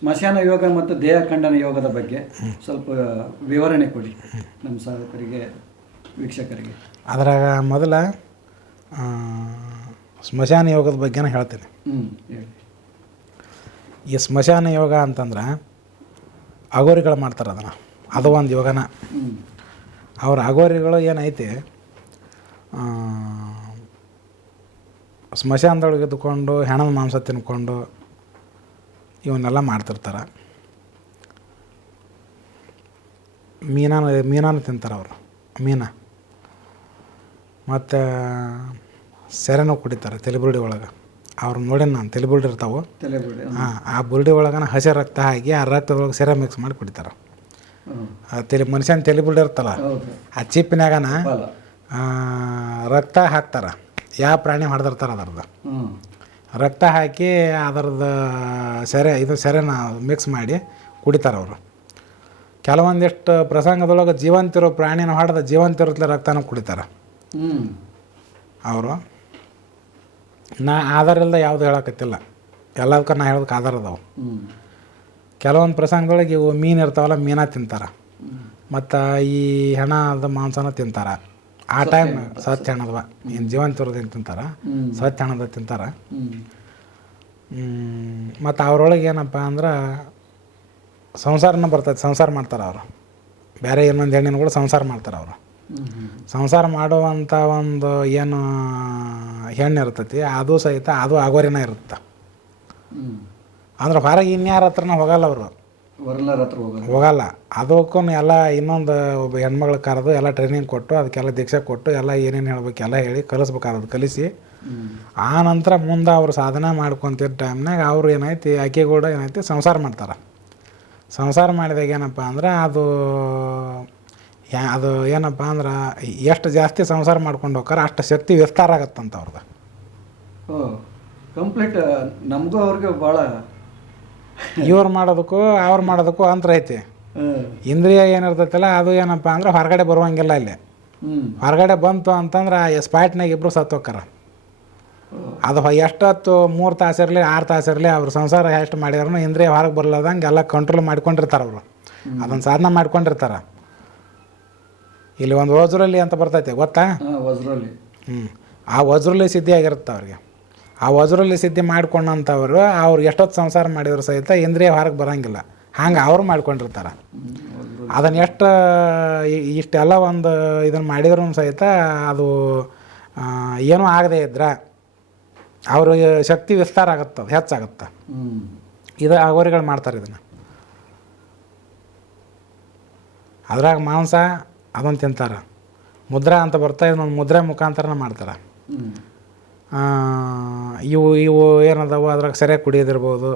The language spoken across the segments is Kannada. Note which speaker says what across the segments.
Speaker 1: ಸ್ಮಶಾನ ಯೋಗ ಮತ್ತು ದೇಹ ಖಂಡನ ಯೋಗದ ಬಗ್ಗೆ ಸ್ವಲ್ಪ ವಿವರಣೆ ಕೊಡಿ ನಮ್ಮ ಸಾಧಕರಿಗೆ ವೀಕ್ಷಕರಿಗೆ.
Speaker 2: ಅದ್ರಾಗ ಮೊದಲ ಸ್ಮಶಾನ ಯೋಗದ ಬಗ್ಗೆನ ಹೇಳ್ತೀನಿ. ಈ ಸ್ಮಶಾನ ಯೋಗ ಅಂತಂದ್ರೆ ಅಗೋರಿಗಳು ಮಾಡ್ತಾರೆ ಅದನ್ನು. ಅದು ಒಂದು ಯೋಗನ. ಅವ್ರ ಅಗೋರಿಗಳು ಏನೈತಿ? ಸ್ಮಶಾನದೊಳಗೆ ಇದ್ದುಕೊಂಡು ಹೆಣದ ಮಾಂಸ ತಿನ್ಕೊಂಡು ಇವನ್ನೆಲ್ಲ ಮಾಡ್ತಿರ್ತಾರೆ. ಮೀನಾನ ಮೀನಾನ ತಿಂತಾರೆ ಅವರು. ಮೀನ. ಮತ್ತು ಸೆರೆನೂ ಕುಡಿತಾರೆ ತೆಲೆಬುರುಡಿ ಒಳಗೆ. ಅವ್ರು ನೋಡೇನು ನಾನು ತೆಲೆಬುರುಡಿ ಇರ್ತಾವೆ. ಹಾಂ. ಆ ಬುರುಡಿ ಒಳಗನ ಹಸಿ ರಕ್ತ ಹಾಕಿ ಆ ರಕ್ತದೊಳಗೆ ಸೆರೆ ಮಿಕ್ಸ್ ಮಾಡಿ ಕುಡಿತಾರೆ. ತಲೆ ಮನುಷ್ಯನ ತೆಲೆಬುರುಡಿ ಇರ್ತಲ್ಲ ಆ ಚಿಪ್ಪಿನಾಗನ ರಕ್ತ ಹಾಕ್ತಾರೆ. ಯಾವ ಪ್ರಾಣಿ ಹೊಡೆದಿರ್ತಾರೆ ಅದರದ್ದು. ರಕ್ತ ಹಾಕಿ ಅದರದ್ದು ಸೆರೆ ಇದು ಸೆರೆನ ಮಿಕ್ಸ್ ಮಾಡಿ ಕುಡಿತಾರೆ ಅವರು. ಕೆಲವೊಂದಿಷ್ಟು ಪ್ರಸಂಗದೊಳಗೆ ಜೀವಂತಿರೋ ಪ್ರಾಣಿನ ಹಾಡದ ಜೀವಂತಿರುತ್ತಲೇ ರಕ್ತನ ಕುಡಿತಾರೆ. ಅವರು. ನಾ ಆಧಾರ ಇಲ್ಲದೆ ಯಾವುದು ಹೇಳಕತ್ತಿಲ್ಲ. ಎಲ್ಲದಕ್ಕೂ ನಾ ಹೇಳೋದಕ್ಕೆ ಆಧಾರ ಅದಾವೆ. ಕೆಲವೊಂದು ಪ್ರಸಂಗದೊಳಗೆ ಇವು ಮೀನು ಇರ್ತಾವಲ್ಲ ಮೀನ ತಿಂತಾರೆ. ಮತ್ತು ಈ ಹೆಣದ ಮಾಂಸನ ತಿಂತಾರೆ. ಆ ಟೈಮ್ ಸ್ವಚ್ಛ ಹಣದವ ಏನು ಜೀವಂತ ಇರೋದೇನು ತಿಂತಾರ? ಸ್ವಚ್ಛ ಹಣದ ತಿಂತಾರ? ಮತ್ತು ಅವ್ರೊಳಗೆ ಏನಪ್ಪ ಅಂದ್ರೆ ಸಂಸಾರನ ಬರ್ತೈತೆ ಸಂಸಾರ ಮಾಡ್ತಾರೆ ಅವರು. ಬೇರೆ ಇನ್ನೊಂದು ಹೆಣ್ಣಿನ ಕೂಡ ಸಂಸಾರ ಮಾಡ್ತಾರೆ ಅವರು. ಸಂಸಾರ ಮಾಡುವಂಥ ಒಂದು ಏನು ಹೆಣ್ಣು ಇರ್ತೈತಿ ಅದು ಸಹಿತ ಅದು ಆಗೋರಿನ ಇರುತ್ತೆ. ಅಂದ್ರೆ ಹೊರಗೆ ಇನ್ಯಾರ ಹತ್ರನ ಹೋಗಲ್ಲ ಅವರು.
Speaker 1: ವರ್ಲರ್ ಹತ್ರ ಹೋಗೋದು.
Speaker 2: ಹೋಗಲ್ಲ. ಅದಕ್ಕೂ ಎಲ್ಲ ಇನ್ನೊಂದು ಒಬ್ಬ ಹೆಣ್ಮಗಳು ಕರೆದು ಎಲ್ಲ ಟ್ರೈನಿಂಗ್ ಕೊಟ್ಟು ಅದಕ್ಕೆಲ್ಲ ದೀಕ್ಷೆ ಕೊಟ್ಟು ಎಲ್ಲ ಏನೇನು ಹೇಳ್ಬೇಕು ಎಲ್ಲ ಹೇಳಿ ಕಲಿಸ್ಬೇಕಾದದು ಕಲಿಸಿ. ಆ ನಂತರ ಮುಂದೆ ಅವರು ಸಾಧನೆ ಮಾಡ್ಕೊಂತಿದ್ದ ಟೈಮ್ನಾಗ ಅವರು ಏನೈತಿ ಆಕೆಗೂಡ ಏನೈತಿ ಸಂಸಾರ ಮಾಡ್ತಾರೆ. ಸಂಸಾರ ಮಾಡಿದಾಗ ಏನಪ್ಪ ಅಂದ್ರೆ ಅದು ಯಾ ಅದು ಏನಪ್ಪ ಅಂದ್ರೆ ಎಷ್ಟು ಜಾಸ್ತಿ ಸಂಸಾರ ಮಾಡ್ಕೊಂಡು ಹೋಗ್ತಾರೆ ಅಷ್ಟು ಶಕ್ತಿ ವಿಸ್ತಾರ ಆಗತ್ತಂತ ಅವ್ರದ್ದು
Speaker 1: ಕಂಪ್ಲೀಟ್ ನಮಗೂ ಅವ್ರಿಗೆ ಭಾಳ
Speaker 2: ಇವ್ರು ಮಾಡೋದಕ್ಕೂ ಅವ್ರು ಮಾಡೋದಕ್ಕೂ ಅಂತರ ಐತಿ. ಇಂದ್ರಿಯ ಏನಿರ್ತೈತಲ್ಲ ಅದು ಏನಪ್ಪ ಅಂದ್ರೆ ಹೊರಗಡೆ ಬರುವಂಗಿಲ್ಲ ಇಲ್ಲಿ. ಹೊರಗಡೆ ಬಂತು ಅಂತಂದ್ರೆ ಆ ಸ್ಪಾಟ್ನಾಗ ಇಬ್ಬರು ಸತ್ತು ಹೋಕ್ಕಾರ. ಅದು ಎಷ್ಟೊತ್ತು ಮೂರು ತಾಸು ಇರಲಿ ಆರು ತಾಸು ಇರಲಿ ಅವ್ರ ಸಂಸಾರ ಎಷ್ಟು ಮಾಡಿದ್ರು ಇಂದ್ರಿಯ ಹೊರಗೆ ಬರ್ಲಾದಂಗೆ ಎಲ್ಲ ಕಂಟ್ರೋಲ್ ಮಾಡ್ಕೊಂಡಿರ್ತಾರೆ ಅವರು. ಅದನ್ನು ಸಾಧನ ಮಾಡ್ಕೊಂಡಿರ್ತಾರೆ. ಇಲ್ಲಿ ಒಂದು ವಜ್ರಲ್ಲಿ ಅಂತ ಬರ್ತೈತೆ ಗೊತ್ತಾ?
Speaker 1: ವಜ್ರಲ್ಲಿ.
Speaker 2: ಹ್ಞೂ ಆ ವಜ್ರಲ್ಲಿ ಸಿದ್ಧಿಯಾಗಿರುತ್ತೆ ಅವ್ರಿಗೆ. ಆ ವಜ್ರಲ್ಲಿ ಸಿದ್ಧಿ ಮಾಡ್ಕೊಂಡಂಥವ್ರು ಅವ್ರು ಎಷ್ಟೊತ್ತು ಸಂಸಾರ ಮಾಡಿದ್ರು ಸಹಿತ ಇಂದ್ರಿಯ ಹೊರಗೆ ಬರೋಂಗಿಲ್ಲ. ಹಂಗೆ ಅವರು ಮಾಡ್ಕೊಂಡಿರ್ತಾರೆ. ಅದನ್ನು ಎಷ್ಟು ಇಷ್ಟೆಲ್ಲ ಒಂದು ಇದನ್ನು ಮಾಡಿದ್ರು ಸಹಿತ ಅದು ಏನೂ ಆಗದೆ ಇದ್ರೆ ಅವ್ರ ಶಕ್ತಿ ವಿಸ್ತಾರ ಆಗುತ್ತೆ ಅದು ಹೆಚ್ಚಾಗುತ್ತೆ ಇದು ಅಗೋರಿಗಳು ಮಾಡ್ತಾರೆ ಇದನ್ನು. ಅದ್ರಾಗ ಮಾಂಸ ಅದನ್ನು ತಿಂತಾರೆ. ಮುದ್ರಾ ಅಂತ ಬರ್ತಾ ಇದನ್ನೊಂದು ಮುದ್ರೆ ಮುಖಾಂತರನ ಮಾಡ್ತಾರೆ. ಇವು ಇವು ಏನದಾವು ಅದ್ರಾಗ ಸರಿಯಾಗಿ ಕುಡಿಯೋದಿರ್ಬೋದು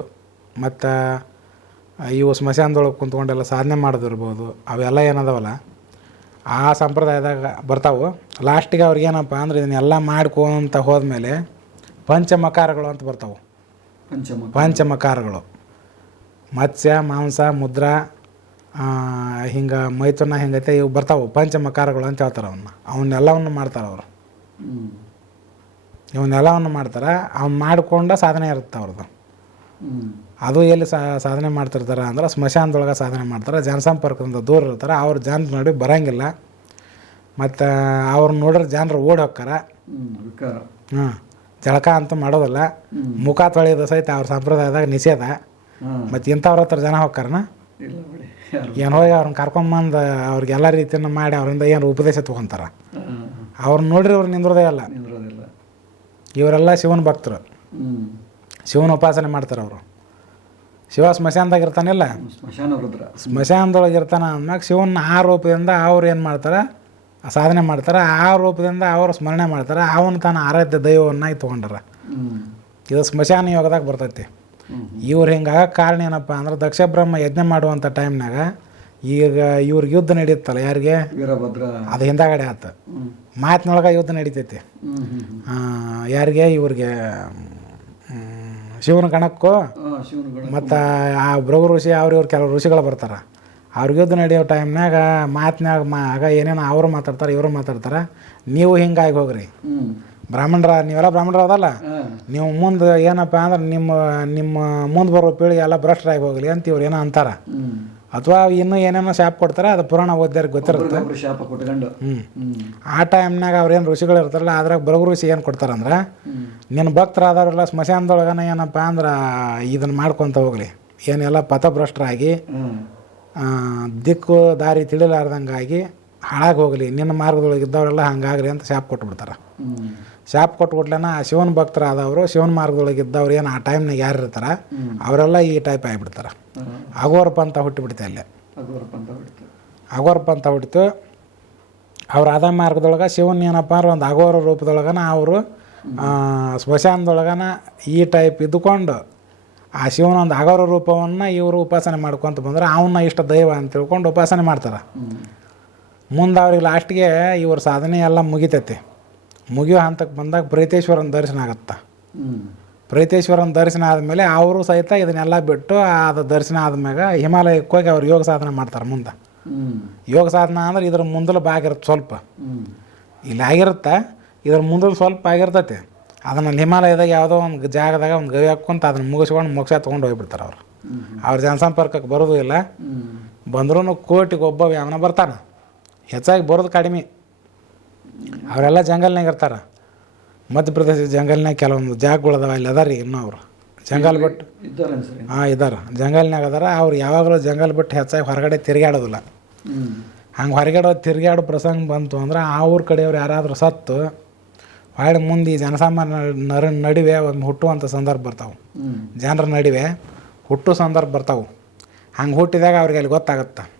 Speaker 2: ಮತ್ತು ಇವು ಸ್ಮಶಾನದೊಳಗೆ ಕುಂತ್ಕೊಂಡೆಲ್ಲ ಸಾಧನೆ ಮಾಡೋದಿರ್ಬೋದು ಅವೆಲ್ಲ ಏನದಾವಲ್ಲ ಆ ಸಂಪ್ರದಾಯದಾಗ ಬರ್ತಾವೆ. ಲಾಸ್ಟಿಗೆ ಅವ್ರಿಗೆ ಏನಪ್ಪ ಅಂದ್ರೆ ಇದನ್ನೆಲ್ಲ ಮಾಡ್ಕೊಂತ ಹೋದ್ಮೇಲೆ ಪಂಚಮಕಾರಗಳು ಅಂತ ಬರ್ತಾವೆ.
Speaker 1: ಪಂಚಮ
Speaker 2: ಪಂಚಮಕಾರಗಳು. ಮತ್ಸ್ಯ ಮಾಂಸ ಮುದ್ರ ಹಿಂಗೆ ಮೈಥುನ ಹಿಂಗೈತೆ ಇವು ಬರ್ತಾವೆ. ಪಂಚಮಕಾರಗಳು ಅಂತ ಹೇಳ್ತಾರೆ ಅವನ್ನ ಅವನ್ನೆಲ್ಲವನ್ನು ಮಾಡ್ತಾರೆ ಅವರು. ಇವನ್ನೆಲ್ಲವನ್ನು ಮಾಡ್ತಾರೆ ಅವ್ನು ಮಾಡಿಕೊಂಡ ಸಾಧನೆ ಇರುತ್ತೆ ಅವ್ರದ್ದು ಅದು ಎಲ್ಲಿ ಸಾಧನೆ ಮಾಡ್ತಿರ್ತಾರೆ ಅಂದ್ರೆ ಸ್ಮಶಾನದೊಳಗೆ ಸಾಧನೆ ಮಾಡ್ತಾರೆ ಜನಸಂಪರ್ಕದಿಂದ ದೂರ ಇರ್ತಾರೆ ಅವ್ರ ಜನ ನೋಡಿ ಬರೋಂಗಿಲ್ಲ. ಮತ್ತು ಅವ್ರು ನೋಡಿದ್ರೆ ಜನರು ಓಡಿ ಹೋಗ್ತಾರ ಹಾಂ ಜಳಕ ಅಂತ ಮಾಡೋದಿಲ್ಲ. ಮುಖ ತೊಳೆಯೋದು ಸಹಿತ ಅವ್ರ ಸಂಪ್ರದಾಯದಾಗ ನಿಷೇಧ. ಮತ್ತು ಇಂಥವ್ರ ಹತ್ರ ಜನ
Speaker 1: ಯಾರು
Speaker 2: ಏನು ಹೋಗಿ ಅವ್ರನ್ನ ಕರ್ಕೊಂಬಂದು ಅವ್ರಿಗೆಲ್ಲ ರೀತಿಯನ್ನು ಮಾಡಿ ಅವರಿಂದ ಏನು ಉಪದೇಶ ತೊಗೊತಾರೆ? ಅವ್ರನ್ನ ನೋಡಿರಿ ಅವ್ರು ನಿಂದ್ರದೇ ಅಲ್ಲ. ಇವರೆಲ್ಲ ಶಿವನ ಭಕ್ತರು. ಶಿವನ ಉಪಾಸನೆ ಮಾಡ್ತಾರೆ ಅವರು. ಶಿವ ಸ್ಮಶಾನದಾಗ ಇರ್ತಾನಿಲ್ಲ?
Speaker 1: ಸ್ಮಶಾನ ರುದ್ರ
Speaker 2: ಸ್ಮಶಾನದೊಳಗೆ ಇರ್ತಾನ ಅಂದಾಗ ಶಿವನ ಆ ರೂಪದಿಂದ ಅವ್ರು ಏನು ಮಾಡ್ತಾರೆ? ಸಾಧನೆ ಮಾಡ್ತಾರೆ. ಆ ರೂಪದಿಂದ ಅವರು ಸ್ಮರಣೆ ಮಾಡ್ತಾರೆ. ಅವನು ತಾನು ಆರಾಧ್ಯ ದೈವವನ್ನಾಗಿ ತೊಗೊಂಡಾರ. ಇದು ಸ್ಮಶಾನ ಯೋಗದಾಗ ಬರ್ತೈತಿ. ಇವ್ರು ಹಿಂಗಾಗ ಕಾರಣ ಏನಪ್ಪ ಅಂದ್ರೆ ದಕ್ಷ ಬ್ರಹ್ಮ ಯಜ್ಞ ಮಾಡುವಂಥ ಟೈಮ್ನಾಗ ಈಗ ಇವ್ರಿಗೆ ಯುದ್ಧ ನಡೆಯುತ್ತಲ್ಲ ಯಾರಿಗೆ?
Speaker 1: ವೀರಭದ್ರ.
Speaker 2: ಅದು ಹಿಂದಾಗಡೆ ಆತ. ಮಾತಿನೊಳಗೆ ಯುದ್ಧ ನಡೀತೈತಿ. ಯಾರಿಗೆ? ಇವ್ರಿಗೆ ಶಿವನ
Speaker 1: ಶಿವನಗಣ
Speaker 2: ಮತ್ತು ಆ ಭೃಗು ಋಷಿ ಅವ್ರು ಇವ್ರು ಕೆಲವು ಋಷಿಗಳು ಬರ್ತಾರೆ. ಅವ್ರಿಗೆ ಯುದ್ಧ ನಡೆಯೋ ಟೈಮ್ನಾಗ ಮಾತಿನಾಗ ಮಾ ಆಗ ಏನೇನು ಅವರು ಮಾತಾಡ್ತಾರೆ ಇವರು ಮಾತಾಡ್ತಾರೆ. ನೀವು ಹಿಂಗಾಗಿ ಹೋಗ್ರಿ. ಬ್ರಾಹ್ಮಣರ ನೀವೆಲ್ಲ ಬ್ರಾಹ್ಮಣರ ಅದಲ್ಲ? ನೀವು ಮುಂದೆ ಏನಪ್ಪ ಅಂದ್ರೆ ನಿಮ್ಮ ನಿಮ್ಮ ಮುಂದೆ ಬರೋ ಪೀಳಿಗೆ ಎಲ್ಲ ಭ್ರಷ್ಟರಾಗಿ ಹೋಗಲಿ ಅಂತ ಇವ್ರು ಏನೋ ಅಂತಾರೆ. ಅಥವಾ ಇನ್ನೂ ಏನೇನೋ ಶಾಪ್ ಕೊಡ್ತಾರೆ ಅದು ಪುರಾಣ ಓದ್ಯಾರಿಗೆ ಗೊತ್ತಿರುತ್ತೆ.
Speaker 1: ಶಾಪ ಕೊಟ್ಕೊಂಡು
Speaker 2: ಆ ಟೈಮ್ನಾಗ ಅವ್ರೇನು ಋಷಿಗಳು ಇರ್ತಾರಲ್ಲ ಅದ್ರಾಗ ಬರಗು ಋಷಿ ಏನು ಕೊಡ್ತಾರಂದ್ರೆ ನಿನ್ನ ಭಕ್ತರಾದವರೆಲ್ಲ ಸ್ಮಶಾನದೊಳಗನ ಏನಪ್ಪ ಅಂದ್ರೆ ಇದನ್ನು ಮಾಡ್ಕೊತ ಹೋಗ್ಲಿ. ಏನೆಲ್ಲ ಪಥಭ್ರಷ್ಟರಾಗಿ ದಿಕ್ಕು ದಾರಿ ತಿಳಿಲಾರ್ದಂಗಾಗಿ ಹಾಳಾಗಿ ಹೋಗಲಿ ನಿನ್ನ ಮಾರ್ಗದೊಳಗೆ ಇದ್ದವರೆಲ್ಲ ಹಂಗಾಗ್ರಿ ಅಂತ ಶಾಪ್ ಕೊಟ್ಬಿಡ್ತಾರೆ. ಶಾಪ್ ಕೊಟ್ಬಿಟ್ಲೇನ ಆ ಶಿವನ ಭಕ್ತರಾದವರು ಶಿವನ ಮಾರ್ಗದೊಳಗೆ ಇದ್ದವ್ರು ಏನು ಆ ಟೈಮ್ನಾಗ ಯಾರು ಇರ್ತಾರೆ ಅವರೆಲ್ಲ ಈ ಟೈಪ್ ಆಗಿಬಿಡ್ತಾರೆ.
Speaker 1: ಹಾಂ
Speaker 2: ಅಗೋರಪ್ಪ ಅಂತ ಅಲ್ಲೇ ಅಲ್ಲಿ.
Speaker 1: ಅಗೋರಪ್ಪ ಅಂತ
Speaker 2: ಹುಟ್ಟಿತು. ಅವ್ರು ಅದ ಮಾರ್ಗದೊಳಗೆ ಶಿವನ್ ಏನಪ್ಪ ಅಂದ್ರೆ ಒಂದು ಅಗೋರ ರೂಪದೊಳಗನ ಅವರು ಸ್ಮಶಾನದೊಳಗನ ಈ ಟೈಪ್ ಇದ್ದುಕೊಂಡು ಆ ಶಿವನ ಒಂದು ಅಗೋರ ರೂಪವನ್ನು ಇವರು ಉಪಾಸನೆ ಮಾಡ್ಕೊತ ಬಂದ್ರೆ ಅವನ್ನ ಇಷ್ಟ ದೈವ ಅಂತ ತಿಳ್ಕೊಂಡು ಉಪಾಸನೆ ಮಾಡ್ತಾರೆ. ಮುಂದೆ ಅವ್ರಿಗೆ ಲಾಸ್ಟ್ಗೆ ಇವ್ರ ಸಾಧನೆ ಎಲ್ಲ ಮುಗಿತೈತಿ. ಮುಗಿಯೋ ಹಂತಕ್ಕೆ ಬಂದಾಗ ಪ್ರೀತೇಶ್ವರನ ದರ್ಶನ ಆಗತ್ತೆ. ಪ್ರೀತೇಶ್ವರನ ದರ್ಶನ ಆದಮೇಲೆ ಅವರು ಸಹಿತ ಇದನ್ನೆಲ್ಲ ಬಿಟ್ಟು ಅದು ದರ್ಶನ ಆದ್ಮ್ಯಾಗ ಹಿಮಾಲಯಕ್ಕೆ ಹೋಗಿ ಅವ್ರು ಯೋಗ ಸಾಧನೆ ಮಾಡ್ತಾರೆ ಮುಂದೆ. ಯೋಗ ಸಾಧನ ಅಂದ್ರೆ ಇದ್ರ ಮುಂದಲು ಭಾಗ ಇರುತ್ತೆ ಸ್ವಲ್ಪ. ಇಲ್ಲಿ ಆಗಿರುತ್ತೆ ಇದ್ರ ಮುಂದಲು ಸ್ವಲ್ಪ ಆಗಿರ್ತೈತಿ. ಅದನ್ನು ಹಿಮಾಲಯದಾಗ ಯಾವುದೋ ಒಂದು ಜಾಗದಾಗ ಒಂದು ಗವಿ ಹಾಕ್ಕೊಂತ ಅದನ್ನು ಮುಗಿಸ್ಕೊಂಡು ಮೋಕ್ಷ ತೊಗೊಂಡು ಹೋಗ್ಬಿಡ್ತಾರೆ ಅವ್ರು. ಅವ್ರ ಜನಸಂಪರ್ಕಕ್ಕೆ ಬರೋದು ಇಲ್ಲ. ಬಂದ್ರೂ ಕೋಟಿಗೆ ಒಬ್ಬ ಯಾವನ ಬರ್ತಾನೆ. ಹೆಚ್ಚಾಗಿ ಬರೋದು ಕಡಿಮೆ. ಅವರೆಲ್ಲ ಜಂಗಲ್ನಾಗ ಇರ್ತಾರೆ. ಮಧ್ಯಪ್ರದೇಶ ಜಂಗಲ್ನಾಗ ಕೆಲವೊಂದು ಜಾಗಗಳದಾವ ಅಲ್ಲಿ ಅದಾರ ರೀ ಇನ್ನೂ ಅವರು. ಜಂಗಲ್ ಬಿಟ್ಟು ಹಾಂ ಇದ್ದಾರೆ. ಜಂಗಲ್ನಾಗ ಅದಾರ ಅವ್ರು ಯಾವಾಗಲೂ ಜಂಗಲ್ ಬಿಟ್ಟು ಹೆಚ್ಚಾಗಿ ಹೊರಗಡೆ ತಿರುಗಾಡೋದಿಲ್ಲ ಹಂಗೆ ಹೊರಗಡೆ ತಿರುಗಾಡೋ ಪ್ರಸಂಗ ಬಂತು ಅಂದ್ರೆ ಆ ಊರ ಕಡೆಯವ್ರು ಯಾರಾದರೂ ಸತ್ತು ಹೊಳ್ಳಿ ಮುಂದೆ ಈ ಜನಸಾಮಾನ್ಯ ನರ ನಡುವೆ ಒಂದು ಹುಟ್ಟುವಂಥ ಸಂದರ್ಭ ಬರ್ತಾವೆ. ಜನರ ನಡುವೆ ಹುಟ್ಟು ಸಂದರ್ಭ ಬರ್ತಾವೆ. ಹಂಗೆ ಹುಟ್ಟಿದಾಗ ಅವ್ರಿಗೆ ಅಲ್ಲಿ ಗೊತ್ತಾಗುತ್ತೆ?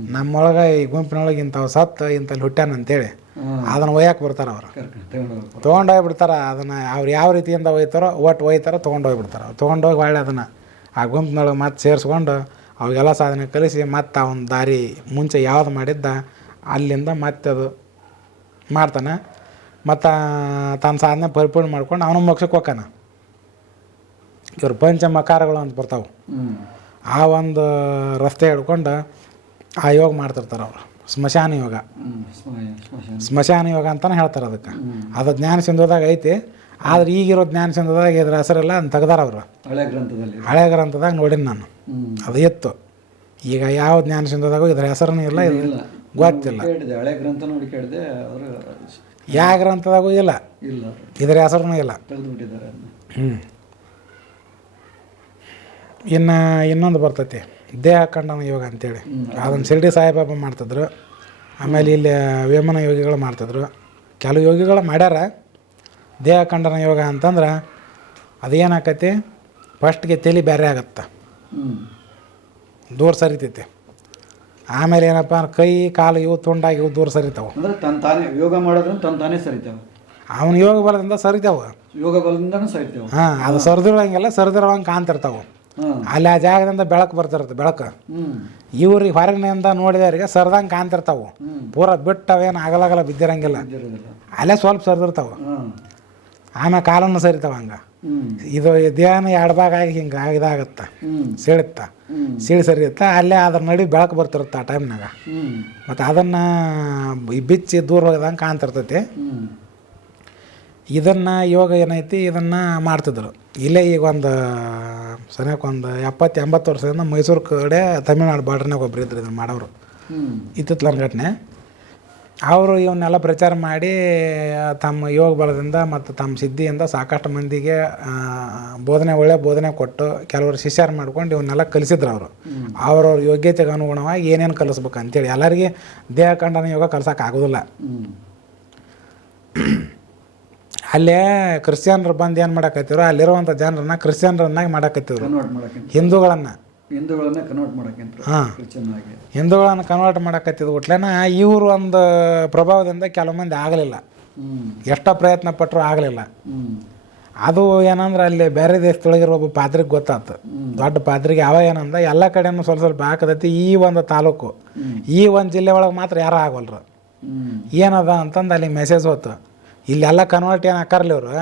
Speaker 2: ನಮ್ಮೊಳಗೆ ಈ ಗುಂಪಿನೊಳಗೆ ಇಂಥವು ಸತ್ತು ಇಂಥಲ್ಲಿ ಹುಟ್ಟ್ಯಾನ ಅಂತೇಳಿ ಅದನ್ನ ಒಯ್ಯಕ್ಕೆ ಬರ್ತಾರೆ ಅವ್ರು.
Speaker 1: ತೊಗೊಂಡೋಗಿ ತೊಗೊಂಡು
Speaker 2: ಹೋಗ್ಬಿಡ್ತಾರೆ. ಅದನ್ನು ಅವ್ರು ಯಾವ ರೀತಿಯಿಂದ ಒಯ್ತಾರೋ ಒಟ್ಟು ಒಯ್ತಾರೋ ತೊಗೊಂಡು ಹೋಗ್ಬಿಡ್ತಾರೆ. ತೊಗೊಂಡೋಗಿ ಹೊಳ್ಳಿ ಅದನ್ನು ಆ ಗುಂಪಿನೊಳಗೆ ಮತ್ತೆ ಸೇರಿಸ್ಕೊಂಡು ಅವಾಗೆಲ್ಲ ಸಾಧನೆ ಕಲಿಸಿ ಮತ್ತೆ ಅವನ ದಾರಿ ಮುಂಚೆ ಯಾವ್ದು ಮಾಡಿದ್ದ ಅಲ್ಲಿಂದ ಮತ್ತೆ ಅದು ಮಾಡ್ತಾನೆ. ಮತ್ತು ತನ್ನ ಸಾಧನೆ ಪರಿಪೂರ್ಣ ಮಾಡ್ಕೊಂಡು ಅವನು ಮೋಕ್ಷಕ್ಕೆ ಹೋಗ್ತಾನೆ. ಇವ್ರು ಪಂಚಮಕಾರಗಳು ಅಂತ ಬರ್ತಾವೆ. ಆ ಒಂದು ರಸ್ತೆ ಹಿಡ್ಕೊಂಡು ಆ ಯೋಗ ಮಾಡ್ತಿರ್ತಾರೆ ಅವರು. ಸ್ಮಶಾನ ಯೋಗ.
Speaker 1: ಸ್ಮಶಾನ
Speaker 2: ಯೋಗ ಅಂತಲೇ ಹೇಳ್ತಾರೆ ಅದಕ್ಕೆ. ಅದು ಜ್ಞಾನ ಸಿಂಧುದಾಗ ಐತಿ. ಆದ್ರೆ ಈಗಿರೋ ಜ್ಞಾನ ಸಿಂಧುದಾಗ ಇದ್ರ ಹೆಸರೆಲ್ಲ ಅಂತ ತೆಗ್ದಾರ ಅವರು.
Speaker 1: ಹಳೆ ಗ್ರಂಥದಲ್ಲಿ.
Speaker 2: ಹಳೆ ಗ್ರಂಥದಾಗ ನೋಡಿನಿ ನಾನು. ಅದು ಇತ್ತು. ಈಗ ಯಾವ ಜ್ಞಾನ ಸಿಂಧುದಾಗೂ ಇದ್ರ ಹೆಸರನ್ನು ಇಲ್ಲ
Speaker 1: ಇಲ್ಲ.
Speaker 2: ಗೊತ್ತಿಲ್ಲ.
Speaker 1: ಕೇಳಿದೆ ಹಳೆ ಗ್ರಂಥ ನೋಡಿ ಕೇಳಿದೆ ಅವರು
Speaker 2: ಯಾವ ಗ್ರಂಥದಾಗೂ ಇಲ್ಲ.
Speaker 1: ಇಲ್ಲ.
Speaker 2: ಇದ್ರ ಹೆಸರನ್ನು ಇಲ್ಲ. ಹ್ಞೂ ಇನ್ನು ಇನ್ನೊಂದು ಬರ್ತೈತಿ. ದೇಹ ಖಂಡನ ಯೋಗ ಅಂತೇಳಿ. ಅದನ್ನು ಶಿರ್ಡಿ ಸಾಯಿಬಾಬಾ ಮಾಡ್ತಿದ್ರು. ಆಮೇಲೆ ಇಲ್ಲಿ ವೇಮನ ಯೋಗಿಗಳು ಮಾಡ್ತಿದ್ರು. ಕೆಲವು ಯೋಗಿಗಳು ಮಾಡ್ಯಾರ. ದೇಹ ಖಂಡನ ಯೋಗ ಅಂತಂದ್ರೆ ಅದೇನಾಕತಿ? ಫಸ್ಟ್ಗೆ ತಲೆ ಬೇರೆ ಆಗತ್ತೆ. ದೂರ ಸರಿತೈತಿ. ಆಮೇಲೆ ಏನಪ್ಪ ಅಂದ್ರೆ ಕೈ ಕಾಲು ಇವು ತುಂಡಾಗಿ ಇವು ದೂರ ಸರಿತಾವೆ.
Speaker 1: ಅಂದ್ರೆ ತನ್ ತಾನೇ ಯೋಗ ಮಾಡೋದ್ರಿಂದ ತನ್ ತಾನೇ ಸರಿತಾವೆ.
Speaker 2: ಅವನ ಯೋಗ ಬಲದಿಂದ ಸರಿತಾವೆ.
Speaker 1: ಯೋಗ ಬಲದಿಂದ ಸರಿತಾವ.
Speaker 2: ಹಾಂ ಅದು ಸರಿದಿರೋಂಗೆಲ್ಲ ಸರಿದಿರೋಂಗೆ ಕಾಣ್ತಿರ್ತಾವೆ. ಅಲ್ಲಿ ಆ ಜಾಗದಿಂದ ಬೆಳಕು ಬರ್ತಿರುತ್ತೆ ಬೆಳಕು. ಇವ್ರಿಗೆ ಹೊರಗಿನಿಂದ ನೋಡಿದವ್ರಿಗೆ ಸರ್ದಂಗೆ ಕಾಣ್ತಿರ್ತಾವು. ಪೂರ ಬಿಟ್ಟು ಅವೇನು ಆಗಲಾಗಲ್ಲ ಬಿದ್ದಿರಂಗಿಲ್ಲ. ಅಲ್ಲೇ ಸ್ವಲ್ಪ ಸರಿದಿರ್ತಾವೆ. ಆಮೇಲೆ ಕಾಲನ್ನು ಸರಿತಾವ ಹಂಗೆ. ಇದು ದೇಹನ ಎರಡು ಭಾಗ ಆಗಿ ಹಿಂಗೆ ಇದಾಗತ್ತ ಸೀಳುತ್ತ
Speaker 1: ಸರಿ
Speaker 2: ಸೀಳು ಸರಿಯುತ್ತೆ ಅಲ್ಲೇ ಅದ್ರ ನಡಿ ಬೆಳಕು ಬರ್ತಿರುತ್ತೆ ಆ ಟೈಮ್ನಾಗ ಮತ್ತು ಅದನ್ನು ಬಿಚ್ಚಿ ದೂರ ಹೋಗದಂಗೆ ಕಾಣ್ತಿರ್ತೈತಿ. ಇದನ್ನು ಯೋಗ ಏನೈತಿ ಇದನ್ನು ಮಾಡ್ತಿದ್ರು. ಇಲ್ಲೇ ಈಗ ಒಂದು ಸನಿಯಕ್ಕೆ ಒಂದು ಎಪ್ಪತ್ತು ಎಂಬತ್ತು ವರ್ಷದಿಂದ ಮೈಸೂರು ಕಡೆ ತಮಿಳ್ನಾಡು ಬಾರ್ಡ್ರ್ನಾಗ ಒಬ್ರು ಇದ್ರು ಇದನ್ನು ಮಾಡೋರು
Speaker 1: ಇತ್ತಿತ್ತು
Speaker 2: ನಮ್ಮ ಘಟನೆ. ಅವರು ಇವನ್ನೆಲ್ಲ ಪ್ರಚಾರ ಮಾಡಿ ತಮ್ಮ ಯೋಗ ಬಲದಿಂದ ಮತ್ತು ತಮ್ಮ ಸಿದ್ಧಿಯಿಂದ ಸಾಕಷ್ಟು ಮಂದಿಗೆ ಬೋಧನೆ ಒಳ್ಳೆ ಬೋಧನೆ ಕೊಟ್ಟು ಕೆಲವರು ಶಿಷ್ಯರು ಮಾಡ್ಕೊಂಡು ಇವನ್ನೆಲ್ಲ ಕಲಿಸಿದ್ರು ಅವರು. ಅವ್ರವ್ರ ಯೋಗ್ಯತೆಗೆ ಅನುಗುಣವಾಗಿ ಏನೇನು ಕಲಿಸ್ಬೇಕು ಅಂತೇಳಿ ಎಲ್ಲರಿಗೆ ದೇಹ ಖಂಡನ ಯೋಗ
Speaker 1: ಕಲಿಸೋಕ್ಕಾಗೋದಿಲ್ಲ
Speaker 2: ಅಲ್ಲೇ ಕ್ರಿಶ್ಚಿಯನ್ರು ಬಂದು ಏನು ಮಾಡಕತ್ತಿದ್ರು ಅಲ್ಲಿರುವಂಥ ಜನರನ್ನ ಕ್ರಿಶ್ಚಿಯನ್ರನ್ನಾಗಿ ಮಾಡಕತ್ತಿದ್ರು ಹಿಂದೂಗಳನ್ನ.
Speaker 1: ಹಿಂದೂಗಳನ್ನು ಕನ್ವರ್ಟ್ ಮಾಡಕತ್ತಿದ್ರು
Speaker 2: ಹಾಂ. ಹಿಂದೂಗಳನ್ನು ಕನ್ವರ್ಟ್ ಮಾಡಕತ್ತಿದ್ದು ಬಿಟ್ಲೇನ ಇವರು ಒಂದು ಪ್ರಭಾವದಿಂದ ಕೆಲವು ಮಂದಿ ಆಗಲಿಲ್ಲ. ಎಷ್ಟೋ ಪ್ರಯತ್ನ ಪಟ್ಟರು ಆಗಲಿಲ್ಲ. ಅದು ಏನಂದ್ರೆ ಅಲ್ಲಿ ಬೇರೆ ದೇಶದೊಳಗಿರೋ ಒಬ್ಬ ಪಾತ್ರಿಗೆ ಗೊತ್ತಾತು. ದೊಡ್ಡ ಪಾತ್ರಿಗೆ ಅವ ಏನಂದ ಎಲ್ಲ ಕಡೆನೂ ಸ್ವಲ್ಪ ಸ್ವಲ್ಪ ಹಾಕದೈತಿ ಈ ಒಂದು ತಾಲೂಕು. ಈ ಒಂದು ಜಿಲ್ಲೆ ಒಳಗೆ ಮಾತ್ರ ಯಾರೂ
Speaker 1: ಆಗೋಲ್ರು
Speaker 2: ಏನದ ಅಂತಂದು ಅಲ್ಲಿ ಮೆಸೇಜ್ ಹೋತು. ಇಲ್ಲೆಲ್ಲ ಕನ್ವರ್ಟ್ ಏನು ಹಾಕಾರಲ್ಲ ಇವರು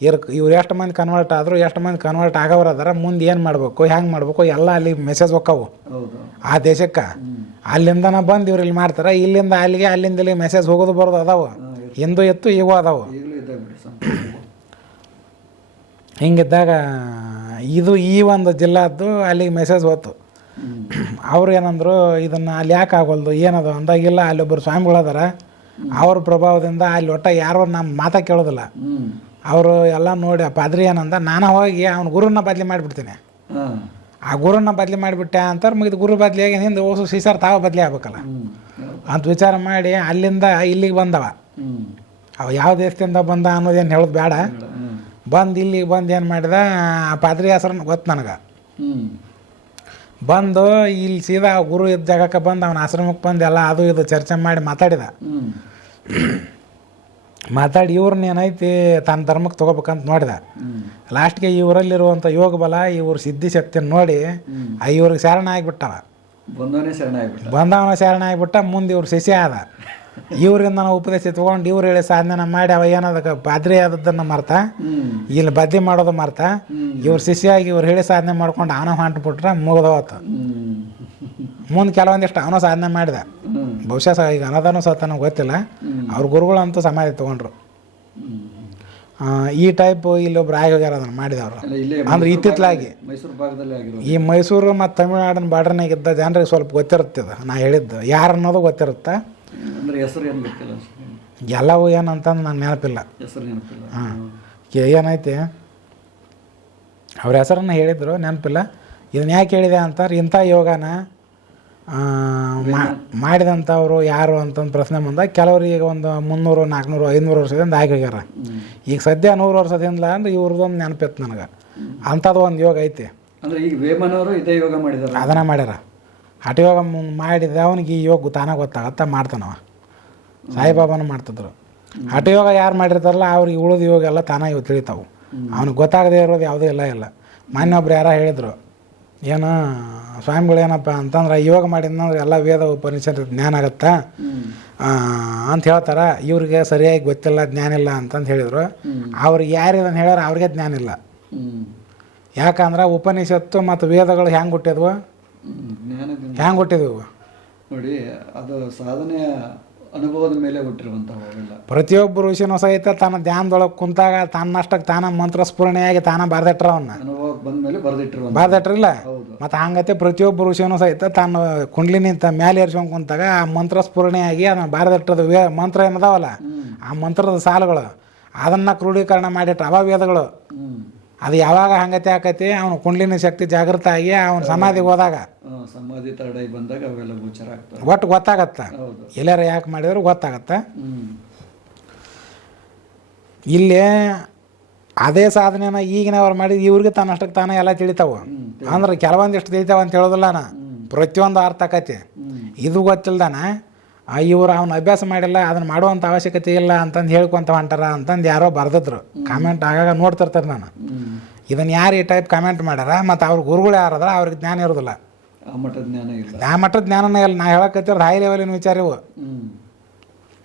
Speaker 2: ಇರ್ ಇವ್ರು ಎಷ್ಟು ಮಂದಿ ಕನ್ವರ್ಟ್ ಆದರೂ ಎಷ್ಟು ಮಂದಿ ಕನ್ವರ್ಟ್ ಆಗವ್ರು ಅದಾರ ಮುಂದೆ ಏನು ಮಾಡಬೇಕು ಹೆಂಗೆ ಮಾಡಬೇಕು ಎಲ್ಲ ಅಲ್ಲಿ ಮೆಸೇಜ್ ಹೋಕ್ಕವು ಆ ದೇಶಕ್ಕೆ. ಅಲ್ಲಿಂದನ ಬಂದು ಇವ್ರು ಇಲ್ಲಿ ಮಾಡ್ತಾರೆ ಇಲ್ಲಿಂದ ಅಲ್ಲಿಗೆ ಅಲ್ಲಿಂದ ಇಲ್ಲಿ ಮೆಸೇಜ್ ಹೋಗೋದು ಬರೋದು ಅದಾವು. ಹಿಂದೂ ಎತ್ತು ಈಗೂ ಅದಾವು. ಹಿಂಗಿದ್ದಾಗ ಇದು ಈ ಒಂದು ಜಿಲ್ಲಾದ್ದು ಅಲ್ಲಿಗೆ ಮೆಸೇಜ್ ಹೋತು. ಅವ್ರು ಏನಂದ್ರು ಇದನ್ನು ಅಲ್ಲಿ ಯಾಕೆ ಆಗೋಲ್ದು ಏನದು ಅಂದಾಗಿಲ್ಲ ಅಲ್ಲೊಬ್ಬರು ಸ್ವಾಮಿಗಳದಾರ ಅವ್ರ ಪ್ರಭಾವದಿಂದ ಅಲ್ಲಿ ಒಟ್ಟ ಯಾರು ನಮ್ಮ ಮಾತಾ ಕೇಳೋದಿಲ್ಲ. ಅವರು ಎಲ್ಲ ನೋಡಿ ಪಾದ್ರಿ ಏನಂದ? ನಾನು ಹೋಗಿ ಅವ್ನ ಗುರುನ ಬದಲಿ ಮಾಡಿಬಿಡ್ತೀನಿ. ಆ ಗುರುನ ಬದಲಿ ಮಾಡಿಬಿಟ್ಟೆ ಅಂತಾರೆ ಮುಗಿದು ಗುರು ಬದಲಿಯಾಗಿ ಹಿಂದೆ ಓಸು ಸೀಸರ್ ತಾವ ಬದಲಿ ಆಗ್ಬೇಕಲ್ಲ. ಅಂತ ವಿಚಾರ ಮಾಡಿ ಅಲ್ಲಿಂದ ಇಲ್ಲಿಗೆ ಬಂದವ. ಅವ ಯಾವ ದೇಶದಿಂದ ಬಂದ ಅನ್ನೋದೇನು ಹೇಳೋದು ಬೇಡ. ಬಂದು ಇಲ್ಲಿಗೆ ಬಂದು ಏನು ಮಾಡಿದ? ಆ ಪಾದ್ರಿ ಹೆಸ್ರನ್ನ ಗೊತ್ತು ನನಗೆ. ಬಂದು ಇಲ್ಲಿ ಸೀದಾ ಗುರು ಇದ್ದ ಜಾಗಕ್ಕೆ ಬಂದು ಅವನ ಆಶ್ರಮಕ್ಕೆ ಬಂದು ಎಲ್ಲ ಅದು ಇದು ಚರ್ಚೆ ಮಾಡಿ ಮಾತಾಡಿದ. ಮಾತಾಡಿ ಇವ್ರನ್ನ ಏನೈತಿ ತನ್ನ ಧರ್ಮಕ್ಕೆ ತೊಗೋಬೇಕಂತ ನೋಡಿದ. ಲಾಸ್ಟ್ಗೆ ಇವರಲ್ಲಿರುವಂಥ ಯೋಗ ಬಲ ಇವ್ರ ಸಿದ್ಧಿ ಶಕ್ತಿಯನ್ನು ನೋಡಿ ಇವ್ರಿಗೆ ಶರಣ ಆಗಿಬಿಟ್ಟವ
Speaker 1: ಬಂದವನೇ ಶರಣ ಆಗ್ಬಿಟ್ಟ
Speaker 2: ಬಂದವನ ಶರಣ ಆಗಿಬಿಟ್ಟ ಮುಂದೆ ಇವ್ರು ಶಿಷ್ಯ ಆದ. ಇವ್ರಿಂದ ನಾವು ಉಪದೇಶ ತೊಗೊಂಡು ಇವ್ರು ಹೇಳಿ ಸಾಧನೆ ಮಾಡಿ ಅವ ಏನದಕ್ಕೆ ಬಾದ್ರಿ ಆದದ್ದನ್ನು ಮರ್ತ? ಇಲ್ಲಿ ಬದ್ದಿ ಮಾಡೋದು ಮರ್ತ? ಇವ್ರು ಶಿಷ್ಯಾಗಿ ಇವ್ರು ಹೇಳಿ ಸಾಧನೆ ಮಾಡ್ಕೊಂಡು ಅವನ ಹೊಂಟ್ಬಿಟ್ರೆ ಮುಗ್ದವತ್ತು
Speaker 1: ಹ್ಮ್.
Speaker 2: ಮುಂದೆ ಕೆಲವೊಂದಿಷ್ಟು ಅವನು ಸಾಧನೆ ಮಾಡಿದ. ಬಹುಶಃ ಈಗ ಈಗ ಸಹ ನನಗೆ ಗೊತ್ತಿಲ್ಲ. ಅವ್ರ ಗುರುಗಳಂತೂ ಸಮಾಧಿ ತೊಗೊಂಡ್ರು. ಈ ಟೈಪ್ ಇಲ್ಲೊಬ್ರು ಆಗಿ ಹೋಗ್ಯಾರ ಅದನ್ನು ಮಾಡಿದವರು. ಅಂದ್ರೆ ಇತ್ತಿತ್ತಲಾಗಿ ಈ ಮೈಸೂರು ಮತ್ತು ತಮಿಳ್ನಾಡಿನ ಬಾರ್ಡರ್ನಾಗಿದ್ದ ಜನರಿಗೆ ಸ್ವಲ್ಪ ಗೊತ್ತಿರುತ್ತೆ ನಾ ಹೇಳಿದ್ದು ಯಾರು ಅನ್ನೋದು ಗೊತ್ತಿರುತ್ತೆ?
Speaker 1: ಅಂದ್ರೆ ಹೆಸರು ಏನು ಗೊತ್ತಿಲ್ಲ.
Speaker 2: ಎಲ್ಲವೂ ಏನಂತಂದು ನಂಗೆ ನೆನಪಿಲ್ಲ
Speaker 1: ಹೆಸರು ನೆನಪಿಲ್ಲ
Speaker 2: ಹಾಂ. ಏನೈತಿ? ಅವ್ರ ಹೆಸರನ್ನು ಹೇಳಿದ್ರು ನೆನಪಿಲ್ಲ. ಇದನ್ನ ಯಾಕೆ ಹೇಳಿದೆ ಅಂತಾರೆ ಇಂಥ ಯೋಗನ ಮಾಡಿದಂಥವ್ರು ಯಾರು ಅಂತಂದು ಪ್ರಶ್ನೆ ಬಂದಾಗ ಕೆಲವ್ರು ಈಗ ಒಂದು ಮುನ್ನೂರು ನಾಲ್ಕುನೂರು ಐನೂರು ವರ್ಷದಿಂದ ಆಗಿ ಹೋಗ್ಯಾರ. ಈಗ ಸದ್ಯ ನೂರು ವರ್ಷದಿಂದ ಅಂದ್ರೆ ಇವ್ರದ್ದೊಂದು ನೆನಪಿತ್ತು ನನಗೆ. ಅಂಥದ್ದು ಒಂದು ಯೋಗ ಐತಿ.
Speaker 1: ಅಂದ್ರೆ ಈಗ ವೇಮನವರು ಇದೇ ಯೋಗ ಮಾಡಿದಾರೆ?
Speaker 2: ಅದನ್ನ ಮಾಡ್ಯಾರ. ಹಠಯೋಗ ಮಾಡಿದ ಅವನಿಗೆ ಈ ಯೋಗ ತಾನಾಗ ಗೊತ್ತಾಗತ್ತ, ಮಾಡ್ತಾನವ. ಸಾಯಿಬಾಬಾನು ಮಾಡ್ತಿದ್ರು. ಹಠಯೋಗ ಯಾರು ಮಾಡಿರ್ತಾರಲ್ಲ, ಅವ್ರಿಗೆ ಉಳಿದ ಯೋಗ ಎಲ್ಲ ಇವತ್ತು ತಿಳಿತಾವು. ಅವ್ನಿಗೆ ಗೊತ್ತಾಗದೇ ಇರೋದು ಯಾವುದೂ ಇಲ್ಲ ಇಲ್ಲ ಮೊನ್ನೆ ಒಬ್ರು ಯಾರೋ ಹೇಳಿದ್ರು, ಏನು ಸ್ವಾಮಿಗಳು ಏನಪ್ಪ ಅಂತಂದ್ರೆ ಯೋಗ ಮಾಡಿದ್ನಂದ್ರೆ ಎಲ್ಲ ವೇದ ಉಪನಿಷತ್ ಜ್ಞಾನ ಆಗತ್ತಾ? ಅಂತ ಹೇಳ್ತಾರೆ, ಇವ್ರಿಗೆ ಸರಿಯಾಗಿ ಗೊತ್ತಿಲ್ಲ, ಜ್ಞಾನ ಇಲ್ಲ ಅಂತಂದು ಹೇಳಿದ್ರು. ಅವ್ರಿಗೆ ಯಾರು ಇದನ್ನು ಹೇಳ್ಯಾರ, ಅವ್ರಿಗೆ ಜ್ಞಾನ ಇಲ್ಲ. ಯಾಕಂದ್ರೆ ಉಪನಿಷತ್ತು ಮತ್ತು ವೇದಗಳು ಹೆಂಗೆ ಹುಟ್ಟಿದ್ವು.
Speaker 1: ಜ್ಞಾನದಿಂದ
Speaker 2: ಹೆಂಗೆ ಹುಟ್ಟಿದ್ವು
Speaker 1: ನೋಡಿ ಅದು ಸಾಧನೆಯ ಅನುಭವದ ಮೇಲೆ ಹುಟ್ಟಿರುವಂತಹ ಅವೆಲ್ಲ.
Speaker 2: ಪ್ರತಿಯೊಬ್ಬ ಋಷಿನೂ ಸಹಿತ ತನ್ನ ಧ್ಯಾನದೊಳಗೆ ಕುಂತಾಗ ತನ್ನಷ್ಟಕ್ಕೆ ತಾನ ಮಂತ್ರ ಸ್ಫುರಣೆಯಾಗಿ ತಾನ ಬರ್ದಿಟ್ರ ಅವನ್ನ
Speaker 1: ಅನುಭವಕ್ಕೆ ಬಂದ ಮೇಲೆ
Speaker 2: ಬರ್ದಿಟ್ರಿಲ್ಲ ಮತ್ತು ಹಂಗತೆ ಪ್ರತಿಯೊಬ್ಬ ಋಷಿನೂ ಸಹಿತ ತನ್ನ ಕುಂಡ್ಲಿನಿಂದ ಮೇಲೆ ಏರ್ಸ್ಕೊಂಡು ಕುಂತಾಗ ಆ ಮಂತ್ರ ಸ್ಫುರಣೆಯಾಗಿ ಅದನ್ನ ಬಾರದಿಟ್ಟದ ವೇ ಮಂತ್ರ ಏನದಾವಲ್ಲ? ಆ ಮಂತ್ರದ ಸಾಲುಗಳು. ಅದನ್ನು ಕ್ರೋಢೀಕರಣ ಮಾಡಿಟ್ರ ಅವ ವೇದಗಳು ಅದು ಯಾವಾಗ ಹಂಗತೆ ಆಕತಿ ಅವನು ಕುಂಡ್ಲಿನ ಶಕ್ತಿ ಜಾಗೃತ ಆಗಿ ಅವನ ಸಮಾಧಿಗೆ ಹೋದಾಗ.
Speaker 1: ಸಮಾಧಿ ತಡೆ ಬಂದಾಗ ಅವೆಲ್ಲ ಗೋಚರ ಆಗ್ತವೆ.
Speaker 2: ಒಟ್ಟು ಗೊತ್ತಾಗತ್ತ? ಎಲ್ಲಾರ ಯಾಕೆ ಮಾಡಿದ್ರು ಗೊತ್ತಾಗತ್ತ? ಇಲ್ಲಿ ಅದೇ ಸಾಧನೆನ ಈಗಿನವ್ರು ಮಾಡಿದ ಇವ್ರಿಗೆ ತನ್ನಷ್ಟಕ್ಕೆ ತಾನೇ ಎಲ್ಲ ತಿಳಿತಾವು. ಅಂದ್ರೆ ಕೆಲವೊಂದಿಷ್ಟು ತಿಳಿತಾವ ಅಂತ ಹೇಳೋದಿಲ್ಲ ನಾ ಪ್ರತಿಯೊಂದು ಅರ್ಥ ಆಕತಿ. ಇದು ಗೊತ್ತಿಲ್ದಾನ ಇವ್ರು ಅವ್ನು ಅಭ್ಯಾಸ ಮಾಡಿಲ್ಲ ಅದನ್ನು ಮಾಡುವಂಥ ಅವಶ್ಯಕತೆ ಇಲ್ಲ ಅಂತಂದು ಹೇಳ್ಕೊಂತ ಹೊಂಟಾರ ಅಂತಂದು ಯಾರೋ ಬರ್ದಿದ್ರು. ಕಾಮೆಂಟ್ ಆಗಾಗ ನೋಡ್ತಿರ್ತಾರೆ ನಾನು. ಇದನ್ನು ಯಾರು ಈ ಟೈಪ್ ಕಾಮೆಂಟ್ ಮಾಡ್ಯಾರ ಮತ್ತು ಅವ್ರ ಗುರುಗಳು ಯಾರಾದ್ರೆ ಅವ್ರಿಗೆ ಜ್ಞಾನ ಇರೋದಿಲ್ಲ.
Speaker 1: ಆ ಮಟ್ಟದ
Speaker 2: ಜ್ಞಾನನೇ ಇಲ್ಲ. ನಾ ಹೇಳಕತ್ತಿರೋದು ಹೈ ಲೆವೆಲಿನ ವಿಚಾರ ಇವು.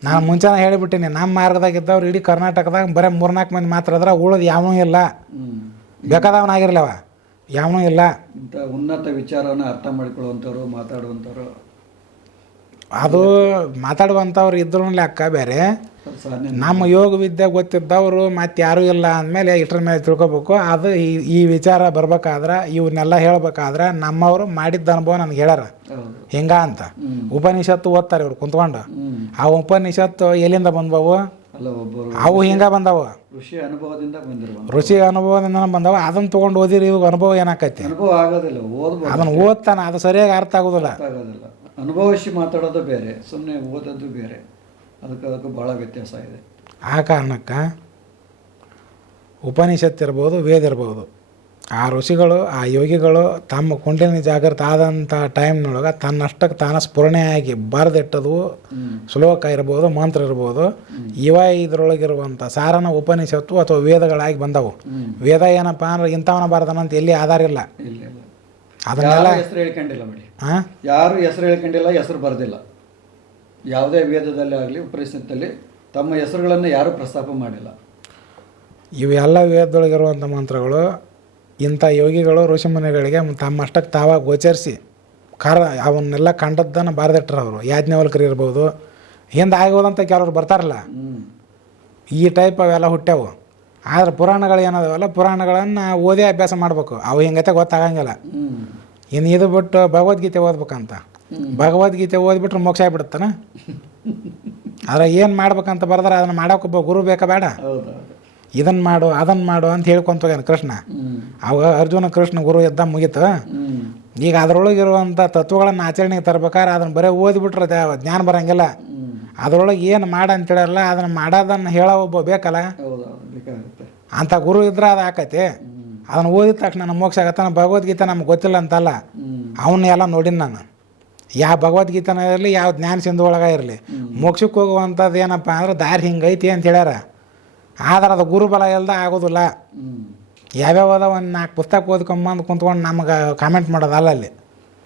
Speaker 2: ನಾನು ಮುಂಚೆನೇ ಹೇಳಿಬಿಟ್ಟಿನಿ ನಮ್ಮ ಮಾರ್ಗದಾಗ ಇದ್ದವ್ರು ಇಡೀ ಕರ್ನಾಟಕದಾಗ ಬರೀ ಮೂರ್ನಾಲ್ಕು ಮಂದಿ ಮಾತ್ರ ಅದ್ರ ಉಳೋದು ಯಾವನೂ ಇಲ್ಲ. ಬೇಕಾದವನಾಗಿರ್ಲವ ಯಾವನೂ ಇಲ್ಲ.
Speaker 1: ಇಂಥ ಉನ್ನತ ವಿಚಾರವನ್ನು ಅರ್ಥ ಮಾಡ್ಕೊಳ್ಳುವಂಥವ್ರು ಮಾತಾಡುವಂಥವ್ರು
Speaker 2: ಅದು ಮಾತಾಡುವಂಥವ್ರು ಇದ್ರೂ ಲೆಕ್ಕ ಬೇರೆ. ನಮ್ಮ ಯೋಗ ವಿದ್ಯೆ ಗೊತ್ತಿದ್ದವರು ಮತ್ತೆ ಯಾರೂ ಇಲ್ಲ ಅಂದಮೇಲೆ ಇಟ್ರ ಮೇಲೆ ತಿಳ್ಕೊಬೇಕು. ಅದು ಈ ಈ ವಿಚಾರ ಬರ್ಬೇಕಾದ್ರೆ ಇವನ್ನೆಲ್ಲ ಹೇಳ್ಬೇಕಾದ್ರೆ ನಮ್ಮವರು ಮಾಡಿದ್ದ ಅನುಭವ ನನಗೆ ಹೇಳ್ಯಾರ. ಹಿಂಗ ಅಂತ. ಉಪನಿಷತ್ತು ಓದ್ತಾರೆ ಇವ್ರು ಕುಂತ್ಕೊಂಡು. ಆ ಉಪನಿಷತ್ತು ಎಲ್ಲಿಂದ ಬಂದವು? ಅವು ಹಿಂಗ ಬಂದವು.
Speaker 1: ಋಷಿ ಅನುಭವದಿಂದ ಋಷಿ
Speaker 2: ರುಚಿ ಅನುಭವದಿಂದ ಬಂದವ. ಅದನ್ನ ತೊಗೊಂಡು ಓದಿರಿ ಇವಾಗ ಅನುಭವ ಏನಾಕೈತಿ? ಅದನ್ನ ಓದ್ತಾನ ಅದು ಸರಿಯಾಗಿ ಅರ್ಥ ಆಗೋದಿಲ್ಲ.
Speaker 1: ಅನುಭವಿಸಿ ಮಾತಾಡೋದು ಬೇರೆ ಸುಮ್ಮನೆ ಓದೋದು ಬೇರೆ. ಅದಕ್ಕೆ ಅದಕ್ಕೂ ಭಾಳ ವ್ಯತ್ಯಾಸ ಇದೆ.
Speaker 2: ಆ ಕಾರಣಕ್ಕೆ ಉಪನಿಷತ್ ಇರ್ಬೋದು ವೇದ ಇರ್ಬೋದು. ಆ ಋಷಿಗಳು ಆ ಯೋಗಿಗಳು ತಮ್ಮ ಕುಂಡಿನ ಜಾಗೃತ ಆದಂಥ ಟೈಮ್ನೊಳಗೆ ತನ್ನಷ್ಟಕ್ಕೆ ತಾನ ಸ್ಫುರಣೆಯಾಗಿ ಬರೆದಿಟ್ಟದು ಶ್ಲೋಕ ಇರ್ಬೋದು ಮಂತ್ರ ಇರ್ಬೋದು. ಇವ ಇದರೊಳಗಿರುವಂಥ ಸಾರನ ಉಪನಿಷತ್ತು ಅಥವಾ ವೇದಗಳಾಗಿ ಬಂದವು. ವೇದ ಏನಪ್ಪ ಅಂದ್ರೆ ಇಂಥವನ ಬಾರದನಂತ ಎಲ್ಲಿ ಆಧಾರ ಇಲ್ಲ.
Speaker 1: ಇಲ್ಲ ಇಲ್ಲ.
Speaker 2: ಅದನ್ನೆಲ್ಲ
Speaker 1: ಯಾರು ಹೆಸರು ಹೇಳ್ಕೊಂಡಿಲ್ಲ ಬಿಡಿ.
Speaker 2: ಹಾಂ
Speaker 1: ಯಾರು ಹೆಸರು ಹೇಳ್ಕೊಂಡಿಲ್ಲ ಹೆಸರು ಬರೆದಿಲ್ಲ. ಯಾವುದೇ ವೇದದಲ್ಲಿ ಆಗಲಿ ಉಪನಿಷತ್ತಲ್ಲಿ ತಮ್ಮ ಹೆಸರುಗಳನ್ನು ಯಾರೂ ಪ್ರಸ್ತಾಪ ಮಾಡಿಲ್ಲ.
Speaker 2: ಇವೆಲ್ಲ ವೇದದೊಳಗಿರುವಂಥ ಮಂತ್ರಗಳು ಇಂಥ ಯೋಗಿಗಳು ಋಷಿಮುನಿಗಳಿಗೆ ತಮ್ಮಷ್ಟಕ್ಕೆ ತಾವಾಗ ಗೋಚರಿಸಿ ಕಾರ ಅವನ್ನೆಲ್ಲ ಕಂಡದ್ದನ್ನು ಬಾರದಿಟ್ಟರು ಅವರು. ಯಾಜ್ಞವಲ್ಕರು ಇರ್ಬೋದು. ಹಿಂದೆ ಆಗೋದಂತ ಕೆಲವರು ಬರ್ತಾರಲ್ಲ. ಈ ಟೈಪ್ ಅವೆಲ್ಲ ಹುಟ್ಟ್ಯಾವು. ಆದ್ರೆ ಪುರಾಣಗಳು ಏನದವಲ್ಲ ಪುರಾಣಗಳನ್ನು ಓದಿ ಅಭ್ಯಾಸ ಮಾಡ್ಬೇಕು. ಅವು ಹೆಂಗೈತೆ ಗೊತ್ತಾಗಂಗಿಲ್ಲ. ಇನ್ನು ಇದು ಬಿಟ್ಟು ಭಗವದ್ಗೀತೆ ಓದ್ಬೇಕಂತ. ಭಗವದ್ಗೀತೆ ಓದ್ಬಿಟ್ರೆ ಮೋಕ್ಷ ಆಗ್ಬಿಡುತ್ತಾನ? ಆದ್ರೆ ಏನು ಮಾಡ್ಬೇಕಂತ ಬರ್ದಾರೆ ಅದನ್ನು ಒಬ್ಬ ಗುರು ಬೇಕಾ ಬೇಡ? ಇದನ್ನು ಮಾಡು ಅದನ್ನು ಮಾಡು ಅಂತ ಹೇಳ್ಕೊಂತ ಹೋಗ್ಯಾನ ಕೃಷ್ಣ.
Speaker 1: ಅವ
Speaker 2: ಅವಾಗ ಅರ್ಜುನ ಕೃಷ್ಣ ಗುರು ಇದ್ದ ಮುಗೀತು.
Speaker 1: ಈಗ
Speaker 2: ಈಗ ಅದರೊಳಗಿರುವಂಥ ತತ್ವಗಳನ್ನು ಆಚರಣೆಗೆ ತರ್ಬೇಕಾದ್ರೆ ಅದನ್ನು ಬರೀ ಓದಿಬಿಟ್ರೆ ದೇವ ಜ್ಞಾನ ಬರಂಗಿಲ್ಲ. ಅದರೊಳಗೆ ಏನು ಮಾಡ ಅಂತೇಳಲ್ಲ ಅದನ್ನು ಮಾಡೋದನ್ನು ಹೇಳೋ ಒಬ್ಬ ಬೇಕಲ್ಲ? ಅಂಥ ಗುರು ಇದ್ರೆ ಅದು ಆಕೈತಿ. ಅದನ್ನು ಓದಿದ ತಕ್ಷಣ ನಮ್ಮ ಮೋಕ್ಷ ಆಗತ್ತೆ ನಮ್ಮ ಭಗವದ್ಗೀತೆ ನಮ್ಗೆ ಗೊತ್ತಿಲ್ಲ ಅಂತಲ್ಲ ಅವನ್ನ ಎಲ್ಲ ನೋಡಿನ ನಾನು. ಯಾವ ಭಗವದ್ಗೀತನ ಇರಲಿ ಯಾವ ಜ್ಞಾನ ಸಿಂಧು ಒಳಗೆ ಇರಲಿ. ಮೋಕ್ಷಕ್ಕೆ ಹೋಗುವಂಥದ್ದು ಏನಪ್ಪ ಅಂದ್ರೆ, ದಾರಿ ಹಿಂಗೈತಿ ಅಂತ ಹೇಳ್ಯಾರ. ಆದ್ರೆ ಅದು ಗುರುಬಲ ಇಲ್ದ ಆಗೋದಿಲ್ಲ. ಯಾವ್ಯಾವ ಅದ ಒಂದು ನಾಲ್ಕು ಪುಸ್ತಕ ಓದ್ಕೊಂಬಂದು ಕುಂತ್ಕೊಂಡು ನಮ್ಗೆ ಕಾಮೆಂಟ್ ಮಾಡೋದಲ್ಲ ಅಲ್ಲಿ.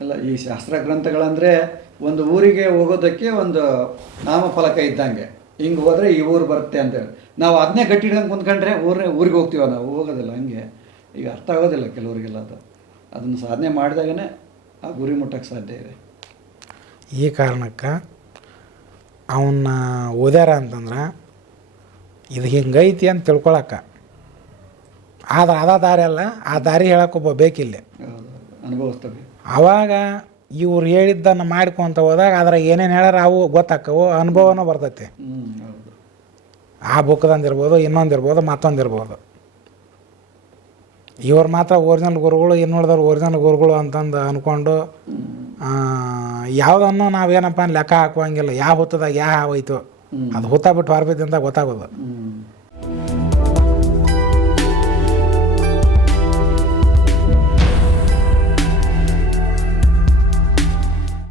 Speaker 1: ಇಲ್ಲ, ಈ ಶಾಸ್ತ್ರ ಗ್ರಂಥಗಳಂದರೆ ಒಂದು ಊರಿಗೆ ಹೋಗೋದಕ್ಕೆ ಒಂದು ನಾಮಫಲಕ ಇದ್ದಂಗೆ. ಹಿಂಗೆ ಹೋದರೆ ಈ ಊರು ಬರುತ್ತೆ ಅಂತೇಳಿ ನಾವು ಅದನ್ನೇ ಗಟ್ಟಿ ಕುಂದ್ಕೊಂಡ್ರೆ ಕುಂತ್ಕೊಂಡ್ರೆ ಊರೇ ಊರಿಗೆ ಹೋಗ್ತೀವ ನಾವು? ಹೋಗೋದಿಲ್ಲ ಹಂಗೆ. ಈಗ ಅರ್ಥ ಆಗೋದಿಲ್ಲ ಕೆಲವರಿಗೆಲ್ಲ ಅದು. ಅದನ್ನು ಸಾಧನೆ ಮಾಡಿದಾಗನೇ ಆ ಗುರಿ ಮುಟ್ಟಕ್ಕೆ ಸಾಧ್ಯ ಇದೆ.
Speaker 2: ಈ ಕಾರಣಕ್ಕೆ ಅವನ್ನ ಓದ್ಯಾರ ಅಂತಂದ್ರೆ ಇದು ಹಿಂಗೈತಿ ಅಂತ ತಿಳ್ಕೊಳಕ್ಕ. ಆದ್ರೆ ಅದ ದಾರಿ ಅಲ್ಲ ಆ ದಾರಿ ಹೇಳಕ್ಕೊಬ್ಬ ಬೇಕಿಲ್ಲ.
Speaker 1: ಅನುಭವಿಸ್ತವೆ
Speaker 2: ಆವಾಗ ಇವ್ರು ಹೇಳಿದ್ದನ್ನು ಮಾಡ್ಕೊಂತ ಹೋದಾಗ ಅದ್ರಾಗ ಏನೇನು ಹೇಳ್ಯಾರ ಅವು ಗೊತ್ತಾಕ್ಕವು ಅನುಭವನೂ ಬರ್ತೈತಿ. ಆ ಬುಕ್ದಂದು ಇರ್ಬೋದು ಇನ್ನೊಂದು ಇರ್ಬೋದು ಮತ್ತೊಂದು ಇರ್ಬೋದು. ಇವ್ರು ಮಾತ್ರ ಒರಿಜಿನಲ್ ಗುರುಗಳು ಇನ್ನುಳಿದವ್ರು ಒರಿಜಿನಲ್ ಗುರುಗಳು ಅಂತಂದು ಅಂದ್ಕೊಂಡು ಯಾವುದನ್ನು ನಾವೇನಪ್ಪ ಲೆಕ್ಕ ಹಾಕುವಂಗಿಲ್ಲ ಯಾವ ಹುತ್ತದಾಗ ಯಾವ ಹಾವೈತು ಅದು ಹುತ್ತ ಬಿಟ್ಟು ಹೊರಬಿದ್ದಿಂದ ಗೊತ್ತಾಗೋದು.